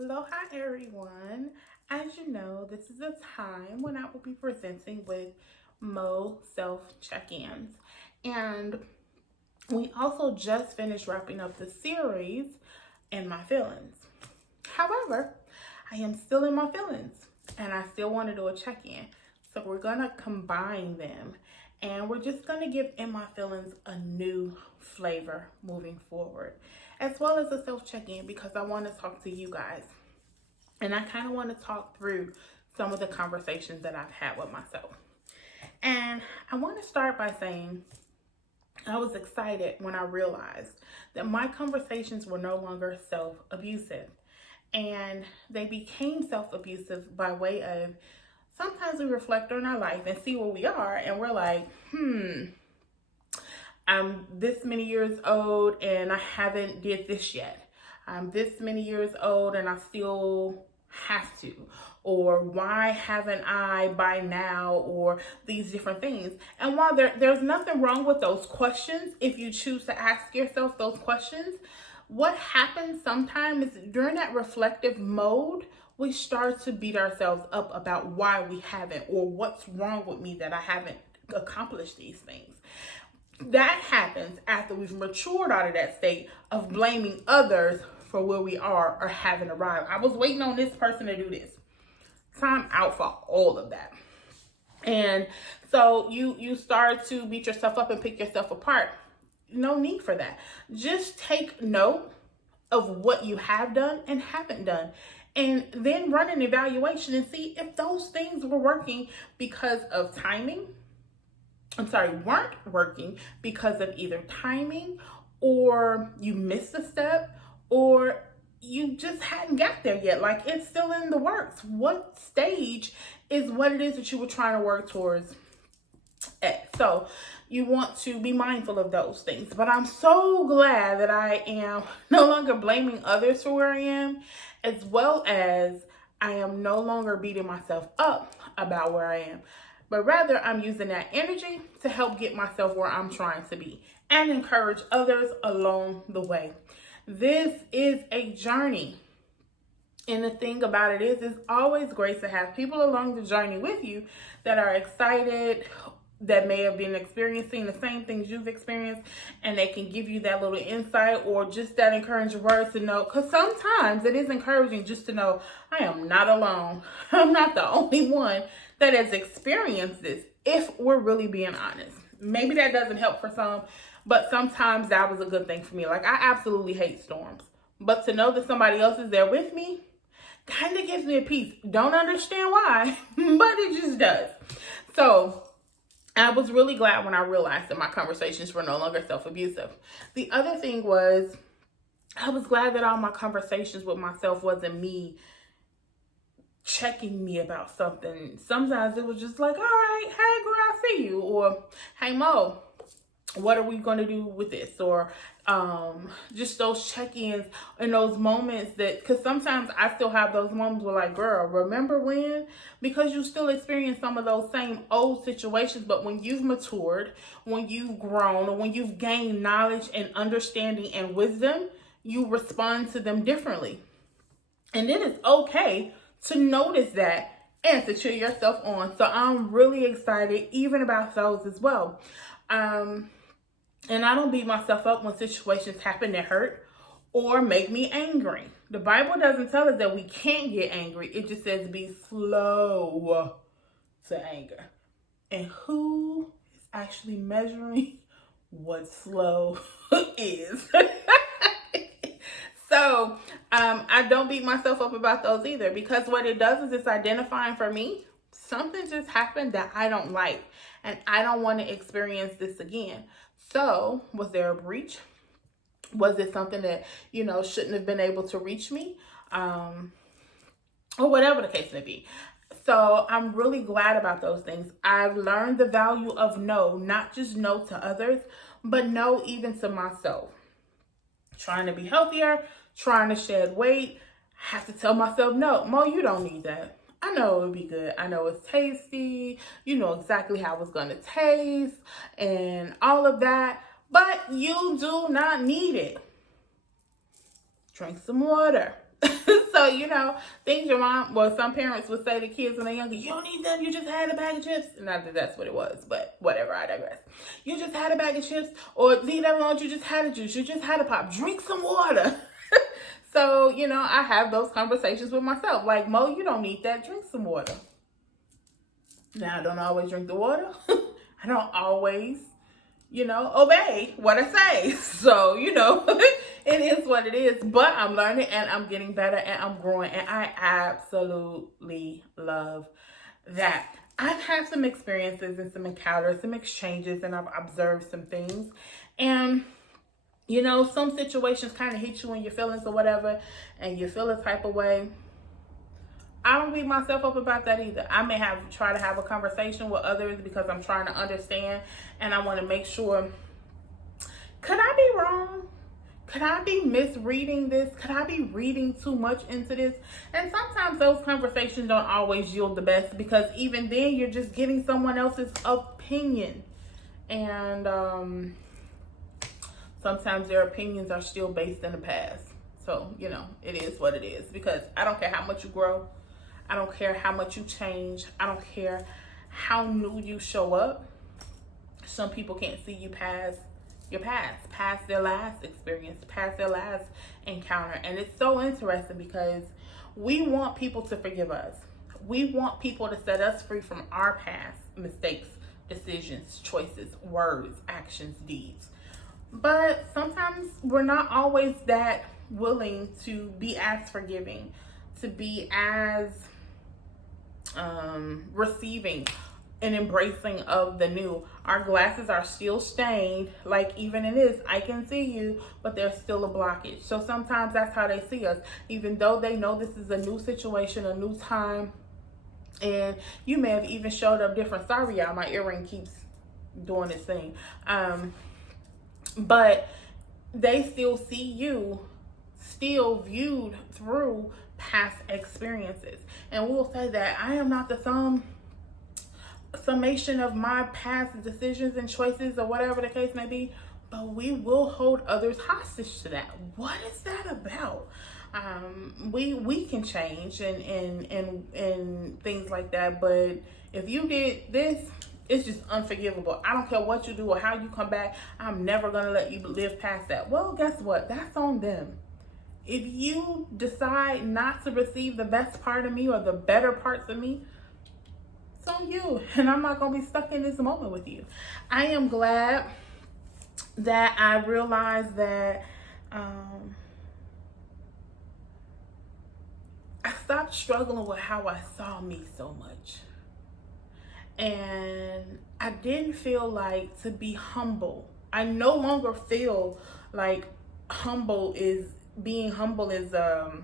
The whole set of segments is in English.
Aloha everyone. As you know, this is a time when I will be presenting with Mo self check-ins. And we also just finished wrapping up the series in my feelings. However, I am still in my feelings and I still want to do a check-in. So we're gonna combine them and we're just gonna give In My Feelings a new flavor moving forward, as well as a self check-in because I want to talk to you guys. And I kind of want to talk through some of the conversations that I've had with myself. And I want to start by saying I was excited when I realized that my conversations were no longer self-abusive. And they became self-abusive by way of sometimes we reflect on our life and see where we are and we're like, I'm this many years old and I haven't did this yet. I'm this many years old and I still have to, or why haven't I by now, or these different things. And while there's nothing wrong with those questions, if you choose to ask yourself those questions, what happens sometimes is during that reflective mode, we start to beat ourselves up about why we haven't, or what's wrong with me that I haven't accomplished these things. That happens after we've matured out of that state of blaming others for where we are or haven't arrived. I was waiting on this person to do this. Time out for all of that. And so you start to beat yourself up and pick yourself apart. No need for that. Just take note of what you have done and haven't done. And then run an evaluation and see if those things were working because of timing. Weren't working because of either timing, or you missed a step, or you just hadn't got there yet. Like, it's still in the works. What stage is what it is that you were trying to work towards at? So you want to be mindful of those things. But I'm so glad that I am no longer blaming others for where I am, as well as I am no longer beating myself up about where I am. But rather, I'm using that energy to help get myself where I'm trying to be and encourage others along the way. This is a journey. And the thing about it is, it's always great to have people along the journey with you that are excited, that may have been experiencing the same things you've experienced, and they can give you that little insight or just that encouraging words to know. Because sometimes it is encouraging just to know I am not alone. I'm not the only one that has experienced this, if we're really being honest. Maybe that doesn't help for some, but sometimes that was a good thing for me. Like, I absolutely hate storms, but to know that somebody else is there with me kind of gives me a peace. Don't understand why, but it just does. So I was really glad when I realized that my conversations were no longer self-abusive. The other thing was, I was glad that all my conversations with myself wasn't me checking me about something. Sometimes it was just like, all right, hey girl, I see you, or hey Mo, what are we going to do with this? Or just those check-ins and those moments that, because sometimes I still have those moments where like, girl, remember when? Because you still experience some of those same old situations, but when you've matured, when you've grown, or when you've gained knowledge and understanding and wisdom, you respond to them differently. And it is okay to notice that and to cheer yourself on. So I'm really excited even about those as well. And I don't beat myself up when situations happen that hurt or make me angry. The Bible doesn't tell us that we can't get angry. It just says be slow to anger. And who is actually measuring what slow is? So I don't beat myself up about those either, because what it does is it's identifying for me, something just happened that I don't like and I don't want to experience this again. So was there a breach? Was it something that, shouldn't have been able to reach me? Or whatever the case may be. So I'm really glad about those things. I've learned the value of no, not just no to others, but no even to myself. Trying to be healthier, trying to shed weight, I have to tell myself, no, Mo, you don't need that. I know it would be good. I know it's tasty. You know exactly how it's going to taste and all of that, but you do not need it. Drink some water. So So, you know, things your mom, well, some parents would say to kids when they're younger, you don't need them, you just had a bag of chips. Not that that's what it was, but whatever, I digress. You just had a bag of chips, or leave that alone, you just had a juice, you just had a pop, drink some water. So, you know, I have those conversations with myself. Like, Mo, you don't need that, drink some water. Now, I don't always drink the water. I don't always, you know, obey what I say. So, you know, it is what it is. But I'm learning and I'm getting better and I'm growing. And I absolutely love that. I've had some experiences and some encounters, some exchanges, and I've observed some things. And, you know, some situations kind of hit you in your feelings or whatever, and you feel a type of way. I don't beat myself up about that either. I may try to have a conversation with others because I'm trying to understand and I want to make sure, could I be wrong? Could I be misreading this? Could I be reading too much into this? And sometimes those conversations don't always yield the best, because even then you're just getting someone else's opinion. And sometimes their opinions are still based in the past. So, you know, it is what it is, because I don't care how much you grow. I don't care how much you change. I don't care how new you show up. Some people can't see you past your past their last experience, past their last encounter. And it's so interesting because we want people to forgive us. We want people to set us free from our past mistakes, decisions, choices, words, actions, deeds. But sometimes we're not always that willing to be as forgiving, to be as receiving and embracing of the new. Our glasses are still stained. Like, even in this, I can see you, but there's still a blockage. So sometimes that's how they see us, even though they know this is a new situation, a new time. And you may have even showed up different. Sorry, y'all, my earring keeps doing its thing. But they still see you, still viewed through past experiences. And we'll say that I am not the summation of my past decisions and choices, or whatever the case may be, but we will hold others hostage to that. What is that about? We can change and things like that, but if you did this, it's just unforgivable. I don't care what you do or how you come back. I'm never gonna let you live past that. Well, guess what? That's on them. If you decide not to receive the best part of me or the better parts of me, it's on you. And I'm not going to be stuck in this moment with you. I am glad that I realized that I stopped struggling with how I saw me so much. And I didn't feel like to be humble. I no longer feel like being humble is a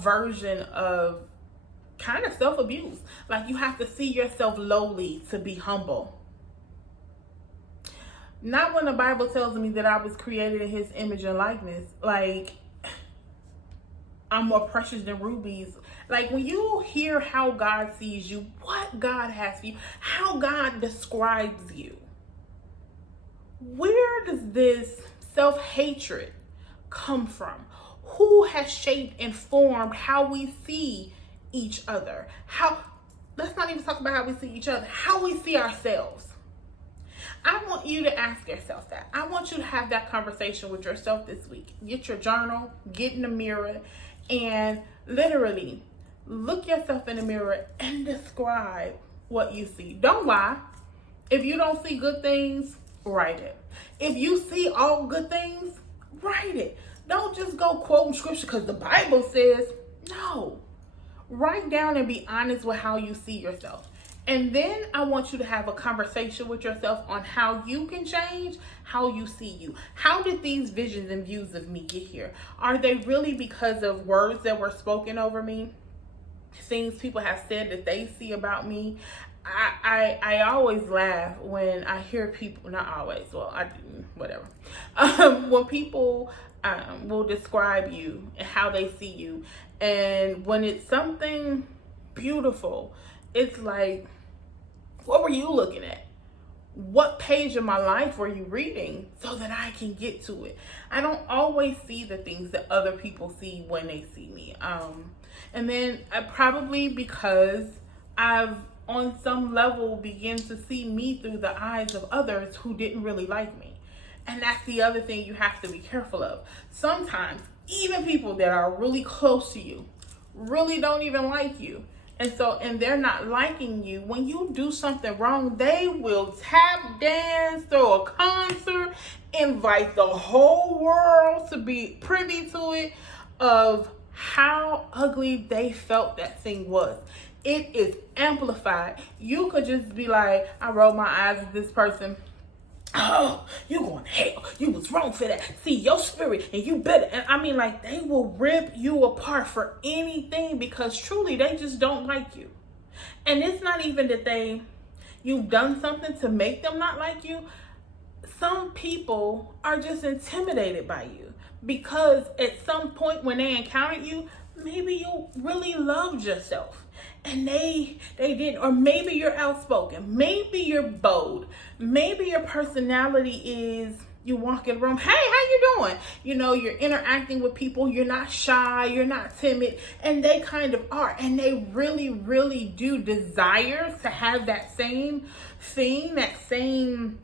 version of kind of self-abuse. Like, you have to see yourself lowly to be humble. Not when the Bible tells me that I was created in his image and likeness. Like, I'm more precious than rubies. Like, when you hear how God sees you, what God has for you, how God describes you, where does this self-hatred come from? Who has shaped and formed how we see each other? Let's not even talk about how we see each other, how we see ourselves. I want you to ask yourself that. I want you to have that conversation with yourself this week. Get your journal, get in the mirror, and literally look yourself in the mirror and describe what you see. Don't lie. If you don't see good things, write it. If you see all good things, write it. Don't just go quoting scripture because the Bible says. No. Write down and be honest with how you see yourself. And then I want you to have a conversation with yourself on how you can change how you see you. How did these visions and views of me get here? Are they really because of words that were spoken over me? Things people have said that they see about me? I always laugh when I hear people, not always, well, I do, whatever. When people will describe you and how they see you. And when it's something beautiful, it's like, what were you looking at? what page of my life were you reading so that I can get to it? I don't always see the things that other people see when they see me. And then probably because I've on some level begin to see me through the eyes of others who didn't really like me. And that's the other thing you have to be careful of. Sometimes even people that are really close to you really don't even like you. And they're not liking you. When you do something wrong, they will tap dance, throw a concert, invite the whole world to be privy to it of how ugly they felt that thing was. It is amplified. You could just be like, I roll my eyes at this person. Oh, you going to hell. You was wrong for that. See, your spirit and you better. And I mean, like, they will rip you apart for anything because truly they just don't like you. And it's not even that you've done something to make them not like you. Some people are just intimidated by you because at some point when they encountered you, maybe you really loved yourself and they didn't. Or maybe you're outspoken, maybe you're bold, maybe your personality is you walk in the room, hey, how you doing? You know, you're interacting with people, you're not shy, you're not timid, and they kind of are. And they really, really do desire to have that same thing, that same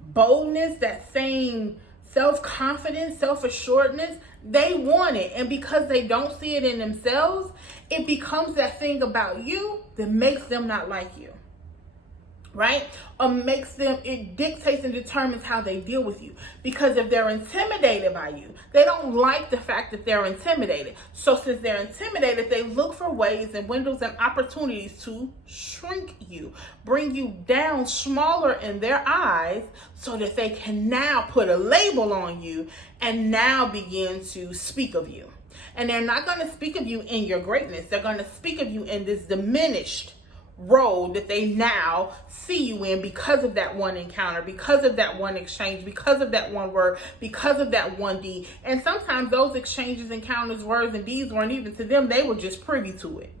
boldness, that same self-confidence, self-assuredness. They want it. And because they don't see it in themselves, it becomes that thing about you that makes them not like you. Right? Or it dictates and determines how they deal with you. Because if they're intimidated by you, they don't like the fact that they're intimidated. So since they're intimidated, they look for ways and windows and opportunities to shrink you, bring you down smaller in their eyes so that they can now put a label on you and now begin to speak of you. And they're not going to speak of you in your greatness. They're going to speak of you in this diminished role that they now see you in because of that one encounter, because of that one exchange, because of that one word, because of that one deed. And sometimes those exchanges, encounters, words, and deeds weren't even to them. They were just privy to it.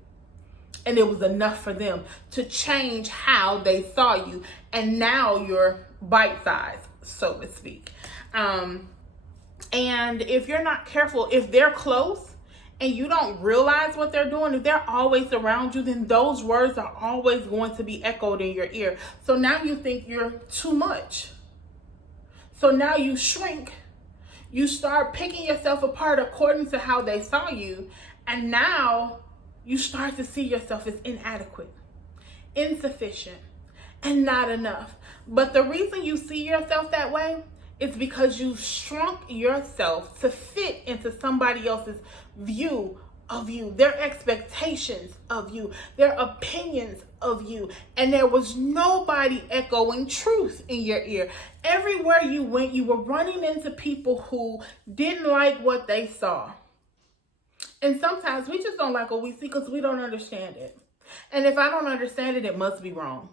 And it was enough for them to change how they saw you. And now you're bite-sized, so to speak. And if you're not careful, if they're close, and you don't realize what they're doing, if they're always around you, then those words are always going to be echoed in your ear. So now you think you're too much. So now you shrink. You start picking yourself apart according to how they saw you. And now you start to see yourself as inadequate, insufficient, and not enough. But the reason you see yourself that way is because you've shrunk yourself to fit into somebody else's view of you, their expectations of you, their opinions of you. And there was nobody echoing truth in your ear. Everywhere you went, you were running into people who didn't like what they saw. And sometimes we just don't like what we see because we don't understand it. And if I don't understand it, it must be wrong.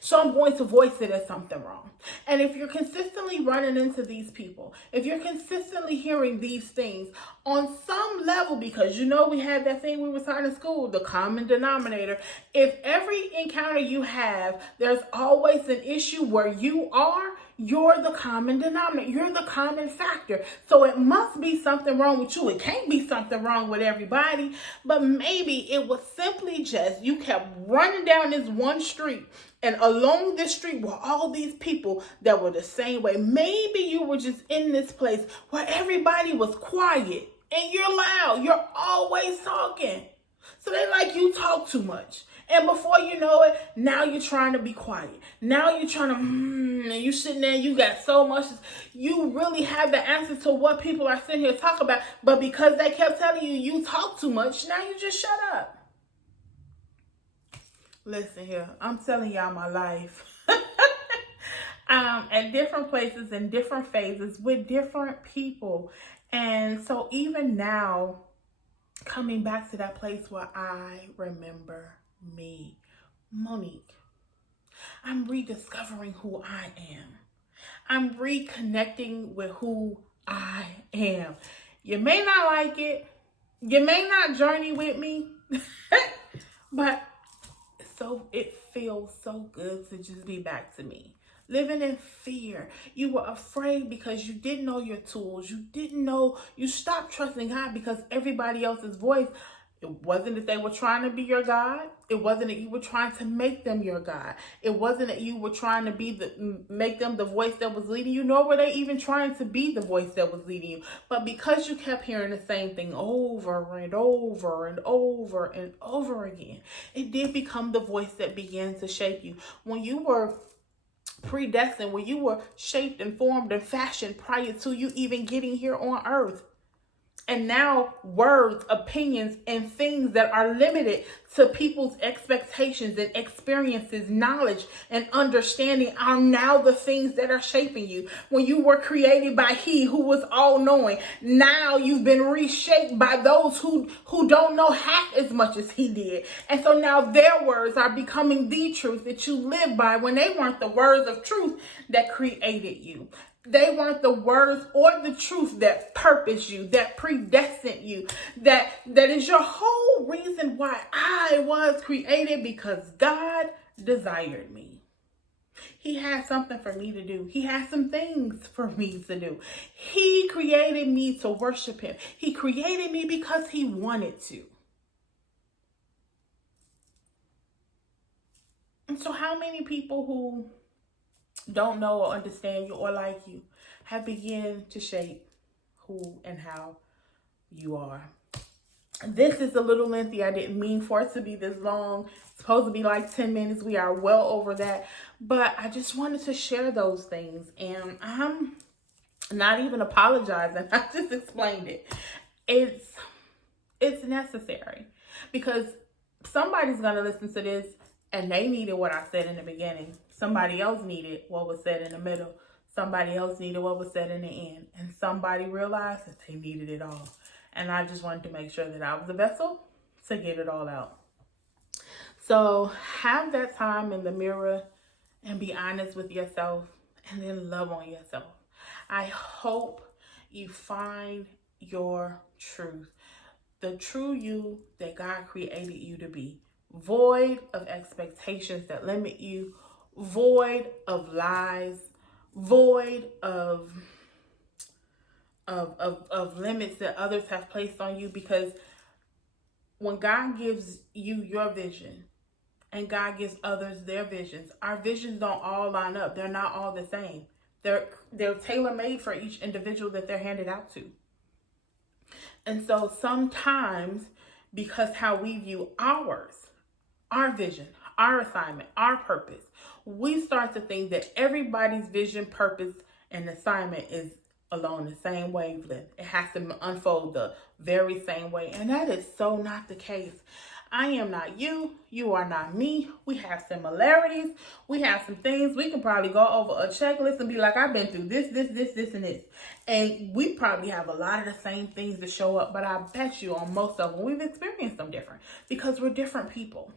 So I'm going to voice it as something wrong. And if you're consistently running into these people, if you're consistently hearing these things on some level, because you know we had that thing we were taught in school, the common denominator. If every encounter you have, there's always an issue where you're the common denominator. You're the common factor. So it must be something wrong with you. It can't be something wrong with everybody. But maybe it was simply just you kept running down this one street. And along this street were all these people that were the same way. Maybe you were just in this place where everybody was quiet. And you're loud. You're always talking. So they like you talk too much. And before you know it, now you're trying to be quiet. Now you're trying to, and you sitting there, you got so much. You really have the answer to what people are sitting here talking about. But because they kept telling you, you talk too much, now you just shut up. Listen here, I'm telling y'all my life. At different places, in different phases, with different people. And so even now, coming back to that place where I remember me, Monique. I'm rediscovering who I am. I'm reconnecting with who I am. You may not like it. You may not journey with me. But it feels so good to just be back to me. living in fear. You were afraid because you didn't know your tools. You didn't know, you stopped trusting God because everybody else's voice. It wasn't that they were trying to be your God. It wasn't that you were trying to make them your God. It wasn't that you were trying to make them the voice that was leading you, nor were they even trying to be the voice that was leading you. But because you kept hearing the same thing over and over and over and over again, it did become the voice that began to shape you. When you were predestined, when you were shaped and formed and fashioned prior to you even getting here on earth. And now words, opinions, and things that are limited to people's expectations and experiences, knowledge, and understanding are now the things that are shaping you. When you were created by He who was all-knowing, now you've been reshaped by those who don't know half as much as He did. And so now their words are becoming the truth that you live by when they weren't the words of truth that created you. They weren't the words or the truth that purpose you, that predestined you, that is your whole reason why I was created, because God desired me. He had something for me to do. He had some things for me to do. He created me to worship Him. He created me because He wanted to. And so how many people who don't know or understand you or like you have begun to shape who and how you are? This is a little lengthy. I didn't mean for it to be this long. It's supposed to be like 10 minutes. We are well over that. But I just wanted to share those things. And I'm not even apologizing. I just explained it. It's necessary because somebody's going to listen to this and they needed what I said in the beginning. Somebody else needed what was said in the middle. Somebody else needed what was said in the end. And somebody realized that they needed it all. And I just wanted to make sure that I was the vessel to get it all out. So have that time in the mirror and be honest with yourself and then love on yourself. I hope you find your truth, the true you that God created you to be, void of expectations that limit you, void of lies, void of limits that others have placed on you. Because when God gives you your vision and God gives others their visions, our visions don't all line up. They're not all the same. They're tailor-made for each individual that they're handed out to. And so sometimes, because how we view ours, our vision, our assignment, our purpose, we start to think that everybody's vision, purpose, and assignment is along the same wavelength. It has to unfold the very same way. And that is so not the case. I am not you. You are not me. We have similarities. We have some things. We can probably go over a checklist and be like, I've been through this, and this. And we probably have a lot of the same things that show up. But I bet you on most of them, we've experienced them different because we're different people.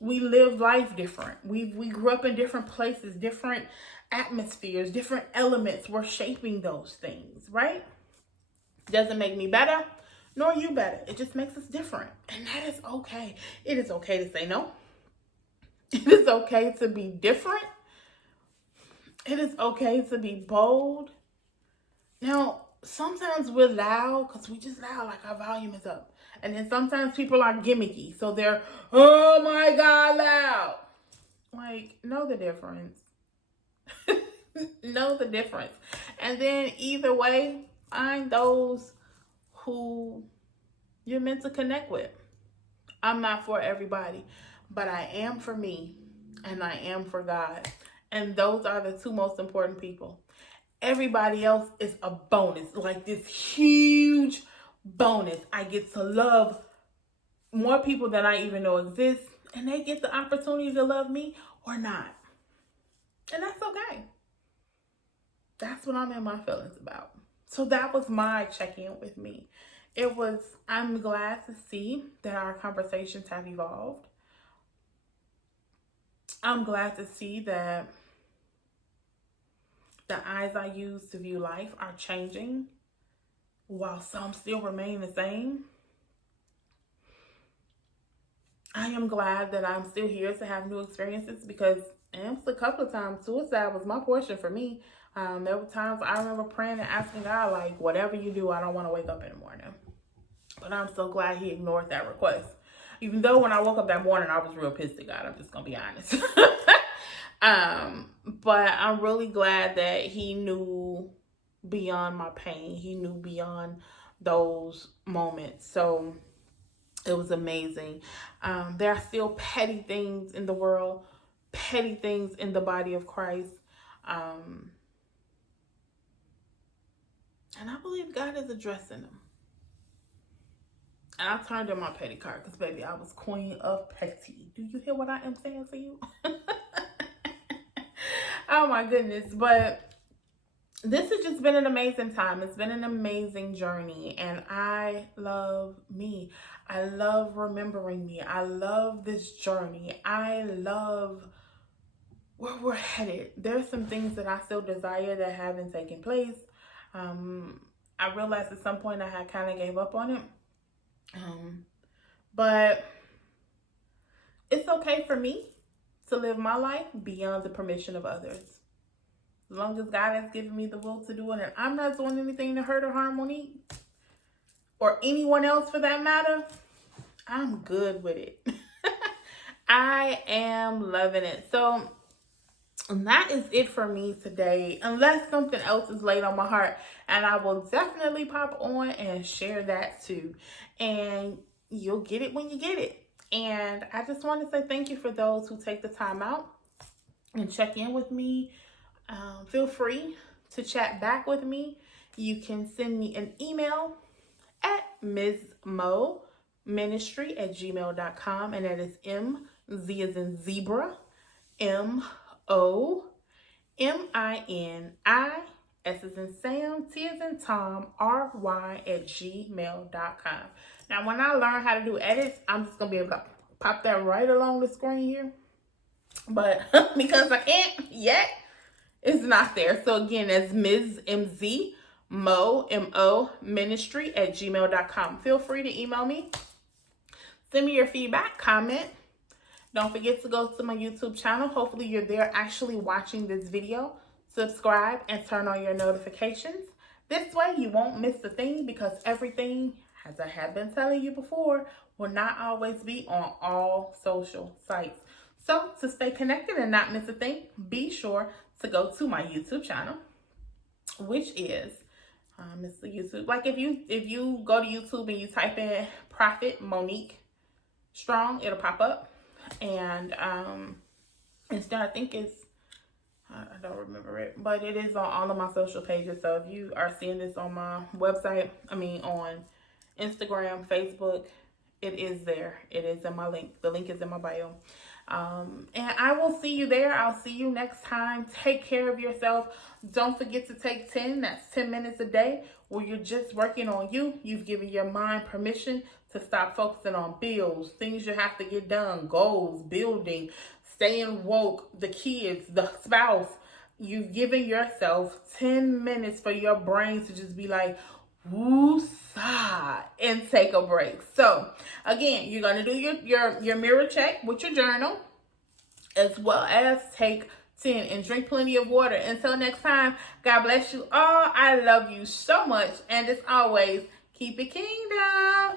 We live life different. We grew up in different places, different atmospheres, different elements. We're shaping those things, right? Doesn't make me better, nor you better. It just makes us different. And that is okay. It is okay to say no. It is okay to be different. It is okay to be bold. Now, sometimes we're loud because we just loud, like our volume is up. And then sometimes people are gimmicky. So they're, oh my God, loud. Like, know the difference. Know the difference. And then either way, find those who you're meant to connect with. I'm not for everybody, but I am for me and I am for God. And those are the two most important people. Everybody else is a bonus, like this huge bonus. I get to love more people than I even know exist, and they get the opportunity to love me or not. And that's okay. That's what I'm in my feelings about. So that was my check-in with me. I'm glad to see that our conversations have evolved. I'm glad to see that the eyes I use to view life are changing while some still remain the same. I am glad that I'm still here to have new experiences because And it was a couple of times suicide was my portion for me. There were times I remember praying and asking God, like, whatever you do, I don't want to wake up in the morning. But I'm so glad he ignored that request. Even though when I woke up that morning, I was real pissed at God. I'm just going to be honest. But I'm really glad that he knew beyond my pain. He knew beyond those moments. So it was amazing. There are still petty things in the world, petty things in the body of Christ. And I believe God is addressing them. And I turned in my petty card because, baby, I was queen of petty. Do you hear what I am saying for you? Oh, my goodness. But this has just been an amazing time. It's been an amazing journey. And I love me. I love remembering me. I love this journey. I love where we're headed. There's some things that I still desire that haven't taken place. I realized at some point I had kind of gave up on it. But it's okay for me to live my life beyond the permission of others. As long as God has given me the will to do it and I'm not doing anything to hurt or harm Monique or anyone else for that matter, I'm good with it. I am loving it. So that is it for me today, unless something else is laid on my heart, and I will definitely pop on and share that too. And you'll get it when you get it. And I just want to say thank you for those who take the time out and check in with me. Feel free to chat back with me. You can send me an email at mzmoministry@gmail.com, and that is M-Z as in zebra, M-O-M-I-N-I, S as in Sam, T as in Tom, RY@gmail.com. Now, when I learn how to do edits, I'm just going to be able to pop that right along the screen here. But because I can't yet, it's not there. So again, it's Ms. M-Z, M-O, ministry@gmail.com. Feel free to email me. Send me your feedback, comment. Don't forget to go to my YouTube channel. Hopefully you're there actually watching this video. Subscribe and turn on your notifications. This way you won't miss a thing, because everything, as I have been telling you before, will not always be on all social sites. So to stay connected and not miss a thing, be sure to go to my YouTube channel, which is it's the YouTube. Like if you go to YouTube and you type in Prophet Monique Strong, it'll pop up. And instead, I think it's, I don't remember it, but it is on all of my social pages. So if you are seeing this on my website, on Instagram, Facebook, it is there. It is in my link. The link is in my bio. And I will see you there. I'll see you next time. Take care of yourself. Don't forget to take 10. That's 10 minutes a day where you're just working on you. You've given your mind permission to stop focusing on bills, things you have to get done, goals, building, staying woke, the kids, the spouse. You've given yourself 10 minutes for your brain to just be like, woosah, and take a break. So again, you're going to do your mirror check with your journal, as well as take 10 and drink plenty of water. Until next time, God bless you all. I love you so much. And as always, keep it kingdom. Bye.